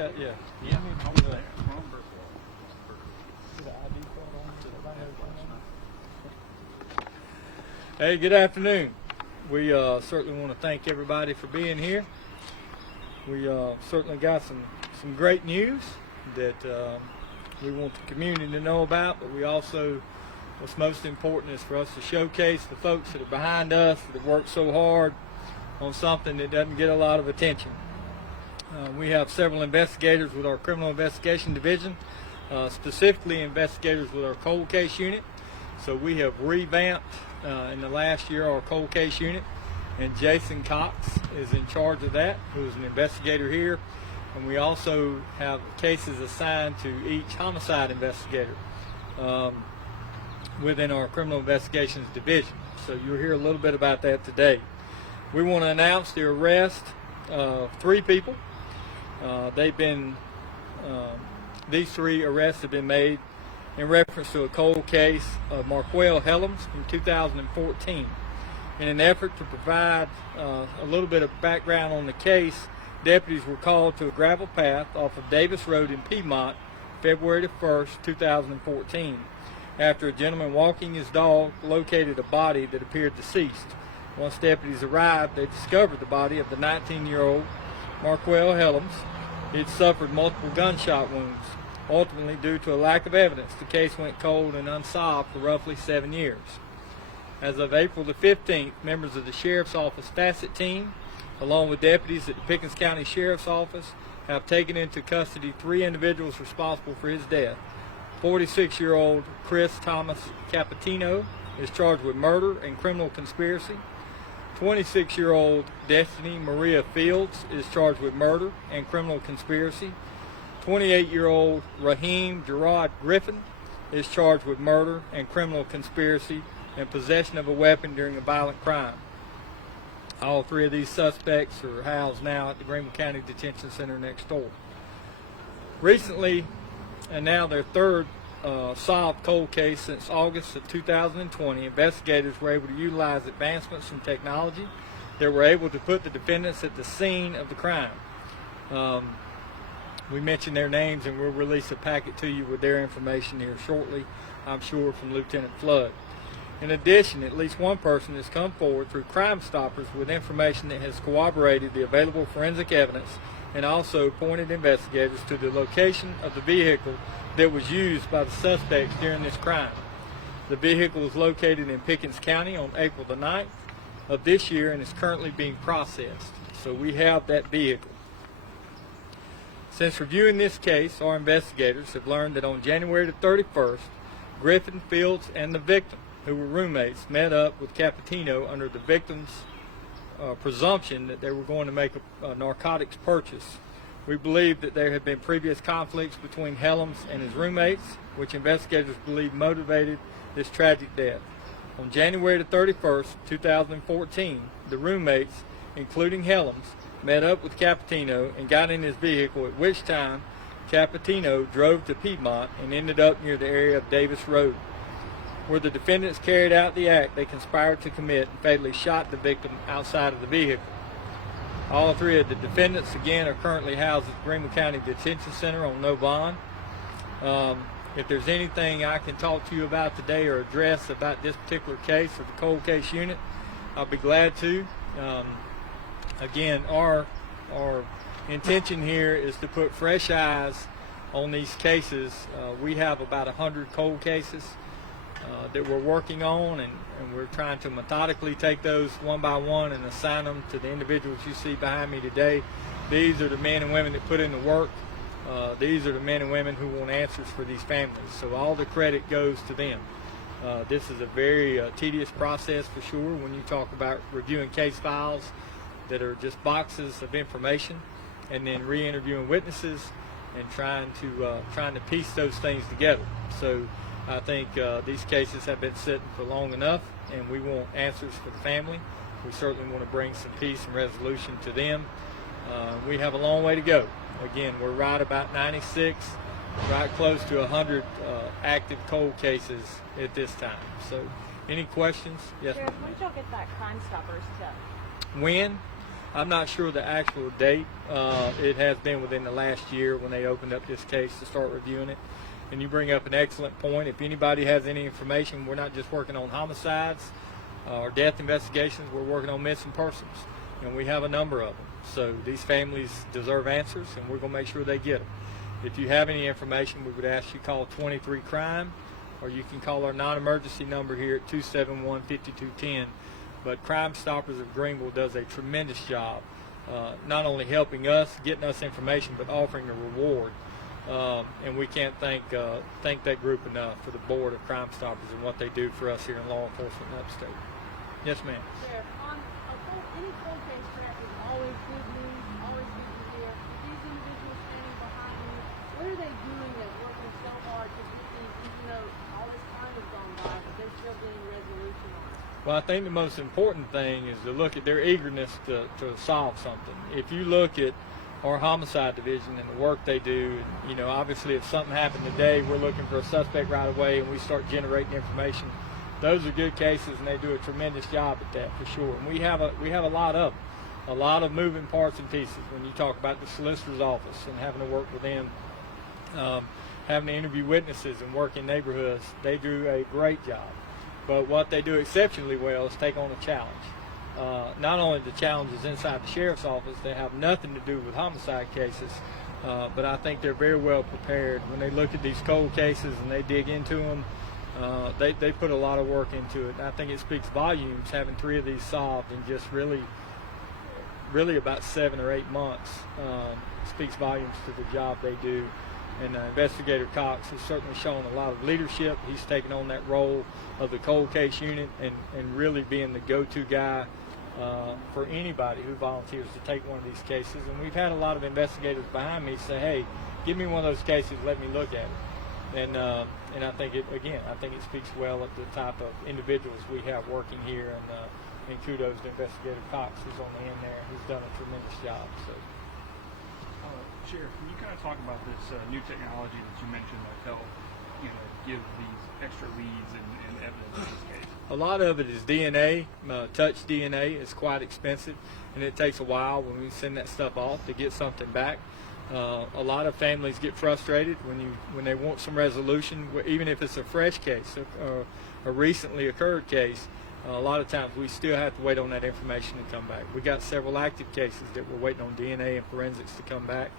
got, yeah. Yeah, over there. Hey, good afternoon. We certainly want to thank everybody for being here. We certainly got some great news that we want the community to know about, but we also, what's most important is for us to showcase the folks that are behind us that have worked so hard on something that doesn't get a lot of attention. We have several investigators with our Criminal Investigation Division, specifically investigators with our cold case unit. So we have revamped in the last year our cold case unit, and Jason Cox is in charge of that, who is an investigator here. And we also have cases assigned to each homicide investigator within our Criminal Investigations Division. So you'll hear a little bit about that today. We want to announce the arrest of 3 people. These 3 arrests have been made in reference to a cold case of Marquel Helms from 2014. In an effort to provide a little bit of background on the case, deputies were called to a gravel path off of Davis Road in Piedmont, February 1st, 2014, after a gentleman walking his dog located a body that appeared deceased. Once deputies arrived, they discovered the body of the 19-year-old Marquel Helms. He had suffered multiple gunshot wounds. Ultimately, due to a lack of evidence, the case went cold and unsolved for roughly 7 years. As of April the 15th, members of the Sheriff's Office Facet team, along with deputies at the Pickens County Sheriff's Office, have taken into custody 3 individuals responsible for his death. 46-year-old Chris Thomas Capitino is charged with murder and criminal conspiracy. 26-year-old Destiny Maria Fields is charged with murder and criminal conspiracy. 28-year-old Raheem Gerard Griffin is charged with murder and criminal conspiracy and possession of a weapon during a violent crime. All 3 of these suspects are housed now at the Greenville County Detention Center next door. Recently, and now their 3rd solved cold case since August of 2020, investigators were able to utilize advancements in technology that were able to put the defendants at the scene of the crime. We mentioned their names, and we'll release a packet to you with their information here shortly, I'm sure, from Lieutenant Flood. In addition, at least one person has come forward through Crime Stoppers with information that has corroborated the available forensic evidence and also pointed investigators to the location of the vehicle that was used by the suspects during this crime. The vehicle was located in Pickens County on April the 9th of this year and is currently being processed. So we have that vehicle. Since reviewing this case, our investigators have learned that on January the 31st, Griffin, Fields, and the victim, who were roommates, met up with Capitino under the victim's presumption that they were going to make a narcotics purchase. We believe that there had been previous conflicts between Helms and his roommates, which investigators believe motivated this tragic death. On January the 31st, 2014, the roommates, including Helms, met up with Capitino and got in his vehicle, at which time Capitino drove to Piedmont and ended up near the area of Davis Road. Where the defendants carried out the act, they conspired to commit and fatally shot the victim outside of the vehicle. All 3 of the defendants, again, are currently housed at the Greenville County Detention Center on no bond. If there's anything I can talk to you about today or address about this particular case of the cold case unit, I'll be glad to. Again, our intention here is to put fresh eyes on these cases. We have about 100 cold cases that we're working on, and we're trying to methodically take those one by one and assign them to the individuals you see behind me today. These are the men and women that put in the work. These are the men and women who want answers for these families. So all the credit goes to them. This is a very tedious process for sure when you talk about reviewing case files that are just boxes of information and then re-interviewing witnesses and trying to piece those things together. So I think these cases have been sitting for long enough, and we want answers for the family. We certainly want to bring some peace and resolution to them. We have a long way to go. Again, we're right about 96, right close to 100 active cold cases at this time. So any questions? Yes, Sheriff, when did y'all get that Crime Stoppers tip? when? I'm not sure the actual date. It has been within the last year when they opened up this case to start reviewing it. And you bring up an excellent point. If anybody has any information, we're not just working on homicides or death investigations, we're working on missing persons. And we have a number of them. So these families deserve answers, and we're going to make sure they get them. If you have any information, we would ask you call 23-CRIME, or you can call our non-emergency number here at 271-5210. But Crime Stoppers of Greenville does a tremendous job, not only helping us, getting us information, but offering a reward. And we can't thank that group enough for the board of Crime Stoppers and what they do for us here in law enforcement in upstate. Yes, ma'am. Sheriff, any cold case track is always good news, always good to hear. These individuals standing behind you, what are they doing that's working so hard to get these, even though all this time has gone by, but they're still getting resolution on it? Well, I think the most important thing is to look at their eagerness to solve something. If you look at our homicide division and the work they do, and, obviously if something happened today, we're looking for a suspect right away and we start generating information. Those are good cases, and they do a tremendous job at that for sure. And we have a lot of them, a lot of moving parts and pieces. When you talk about the solicitor's office and having to work with them, having to interview witnesses and work in neighborhoods, they do a great job. But what they do exceptionally well is take on a challenge. Not only the challenges inside the sheriff's office that have nothing to do with homicide cases, but I think they're very well prepared when they look at these cold cases and they dig into them. They put a lot of work into it. And I think it speaks volumes having 3 of these solved in just really about 7 or 8 months. Speaks volumes to the job they do. And Investigator Cox has certainly shown a lot of leadership. He's taken on that role of the cold case unit and really being the go-to guy for anybody who volunteers to take one of these cases. And we've had a lot of investigators behind me say, hey, give me one of those cases, let me look at it. And I think it speaks well of the type of individuals we have working here, and kudos to Investigator Cox, who's on the end there, who's done a tremendous job. So, Sheriff, can you kind of talk about this new technology that you mentioned that help, give these extra leads and evidence in this case? A lot of it is DNA, touch DNA. It's quite expensive, and it takes a while when we send that stuff off to get something back. A lot of families get frustrated when they want some resolution, even if it's a fresh case, a recently occurred case. A lot of times we still have to wait on that information to come back. We got several active cases that we're waiting on DNA and forensics to come back,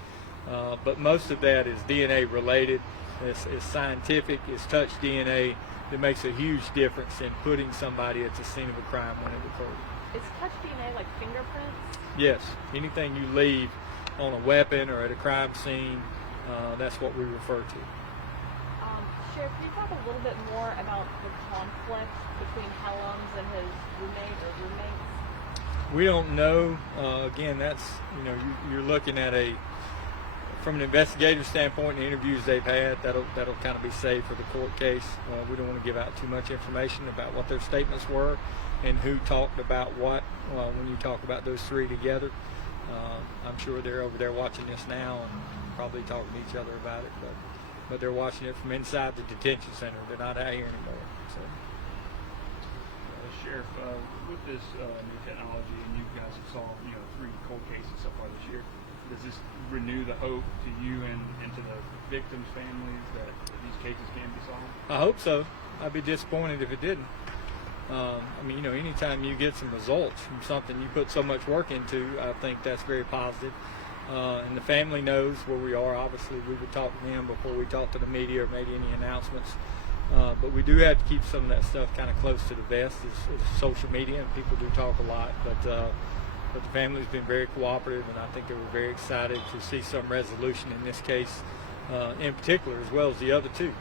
but most of that is DNA related. It's scientific. It's touch DNA that makes a huge difference in putting somebody at the scene of a crime when it occurred. Is touch DNA like fingerprints? Yes. Anything you leave on a weapon or at a crime scene, that's what we refer to. Sheriff, can you talk a little bit more about the conflict between Helms and his roommate or roommates? We don't know. Again, that's, you're looking at from an investigative standpoint, the interviews they've had, that'll kind of be saved for the court case. We don't want to give out too much information about what their statements were and who talked about what when you talk about those 3 together. I'm sure they're over there watching this now and probably talking to each other about it, but they're watching it from inside the detention center. They're not out here anymore. So. Sheriff, with this new technology, and you guys have solved 3 cold cases so far this year, does this renew the hope to you and to the victims' families that these cases can be solved? I hope so. I'd be disappointed if it didn't. Anytime you get some results from something you put so much work into, I think that's very positive. And the family knows where we are. Obviously, we would talk to them before we talk to the media or made any announcements. But we do have to keep some of that stuff kind of close to the vest. It's social media, and people do talk a lot. But the family's been very cooperative, and I think they were very excited to see some resolution in this case, in particular, as well as the other 2.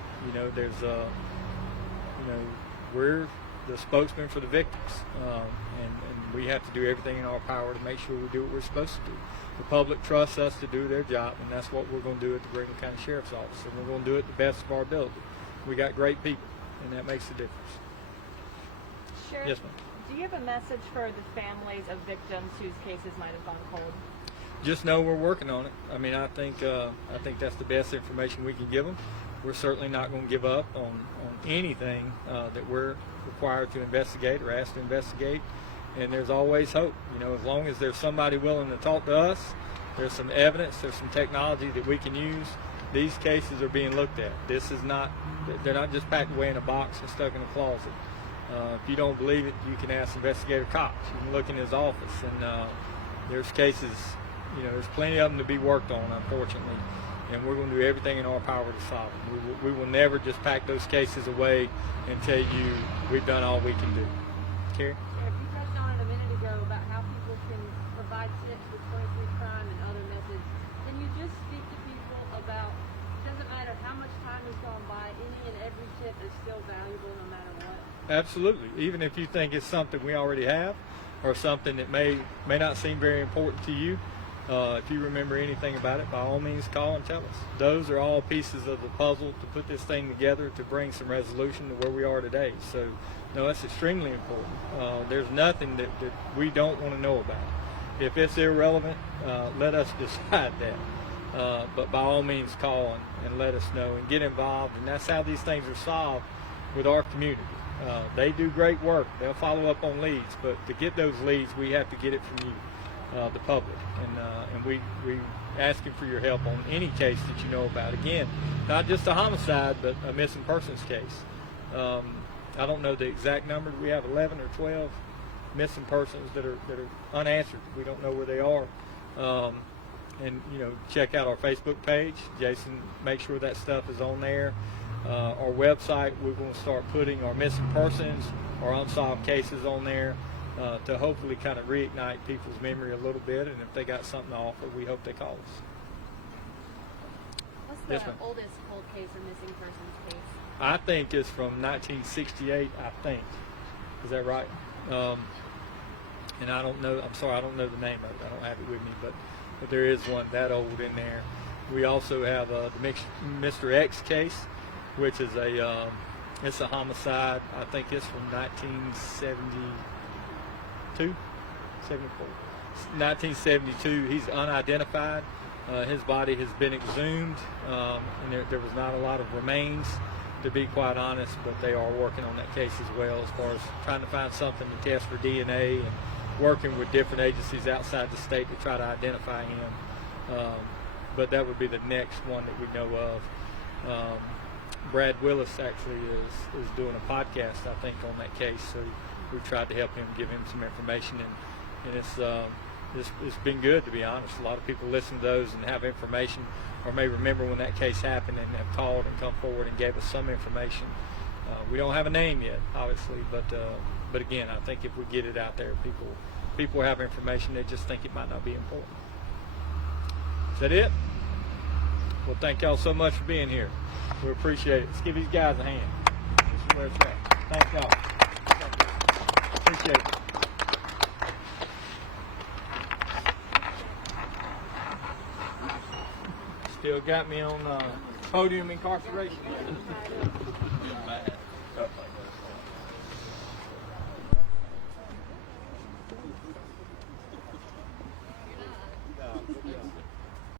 We're the spokesman for the victims, and we have to do everything in our power to make sure we do what we're supposed to do. The public trusts us to do their job, and that's what we're going to do at the Greenville County Sheriff's Office, and we're going to do it the best of our ability. We got great people, and that makes a difference. Sheriff, yes, ma'am. Do you have a message for the families of victims whose cases might have gone cold? Just know we're working on it. I think that's the best information we can give them. We're certainly not going to give up on anything that we're required to investigate or asked to investigate. and there's always hope. You know, as long as there's somebody willing to talk to us, there's some evidence, there's some technology that we can use. These cases are being looked at. This is not, they're not just packed away in a box and stuck in a closet. If you don't believe it, you can ask Investigator Cox. You can look in his office, and there's cases, you know, there's plenty of them to be worked on, unfortunately, and we're going to do everything in our power to solve them. We will never just pack those cases away and tell you we've done all we can do. Carrie? Sheriff, you touched on it a minute ago about how people can provide tips with 23 Crime and other methods. Can you just speak to people about, it doesn't matter how much time has gone by, any and every tip is still valuable no matter what? Absolutely. Even if you think it's something we already have or something that may not seem very important to you, if you remember anything about it, by all means call and tell us. Those are all pieces of the puzzle to put this thing together to bring some resolution to where we are today. So, no, that's extremely important. There's nothing that we don't want to know about. If it's irrelevant, let us decide that. But by all means call and let us know and get involved. And that's how these things are solved with our community. They do great work. They'll follow up on leads, but to get those leads, we have to get it from you, the public. And we asking for your help on any case that you know about. Again, not just a homicide, but a missing persons case. I don't know the exact number. We have 11 or 12 missing persons that are unanswered. We don't know where they are. And you know, check out our Facebook page. Jason, make sure that stuff is on there. Our website, we're going to start putting our missing persons or unsolved cases on there to hopefully kind of reignite people's memory a little bit. And if they got something to offer, we hope they call us. What's the Yes, ma'am. oldest cold case or missing persons case? I think it's from 1968, I think. Is that right? And I don't know, I'm sorry, I don't know the name of it. I don't have it with me, but there is one that old in there. We also have the Mr. X case, which is it's a homicide. I think it's from 1972, 74. 1972. He's unidentified. His body has been exhumed, and there was not a lot of remains, to be quite honest, but they are working on that case as well, as far as trying to find something to test for DNA and working with different agencies outside the state to try to identify him. But that would be the next one that we know of. Brad Willis actually is doing a podcast, I think, on that case, so we tried to help him, give him some information, and it's been good, to be honest. A lot of people listen to those and have information, or may remember when that case happened and have called and come forward and gave us some information. We don't have a name yet, obviously, but again, I think if we get it out there, people have information, they just think it might not be important. Is that it? Well, thank y'all so much for being here. We appreciate it. Let's give these guys a hand. This is where it's at. Thank y'all. Appreciate it. Still got me on podium incarceration.